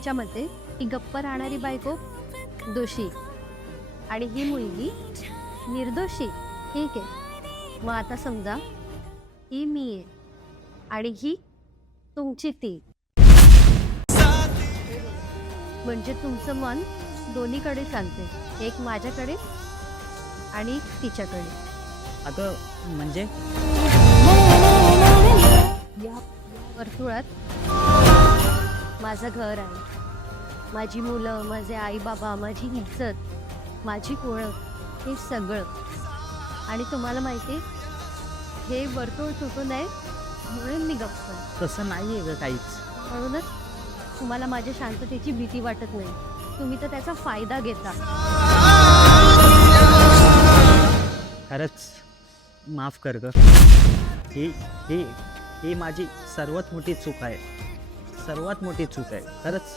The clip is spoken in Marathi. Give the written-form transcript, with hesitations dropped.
तुमच्या मते ही गप्प राहणारी बायको दोषी आणि ही मुलगी निर्दोषी. ठीक आहे, मग आता समजा ही मी आहे आणि ही तुमची ती. म्हणजे तुमचं मन दोन्हीकडे चालते, एक माझ्याकडे आणि तिच्याकडे. अगं म्हणजे या वर्तुळात माझं घर आहे, माझी मुलं, माझे आई बाबा, माझी इज्जत, माझी ओळख, हे सगळं. आणि तुम्हाला माहिती आहे, हे वर्तुळ तुटू नये म्हणून मी गप्प आहे. तसं नाही आहे ग काहीच. म्हणूनच तुम्हाला माझ्या शांततेची भीती वाटत नाही. तुम्ही तर त्याचा फायदा घेता. खरंच माफ कर ग. ही ही ही माझी सर्वात मोठी चूक आहे, सर्वात मोठी चूक आहे खरंच.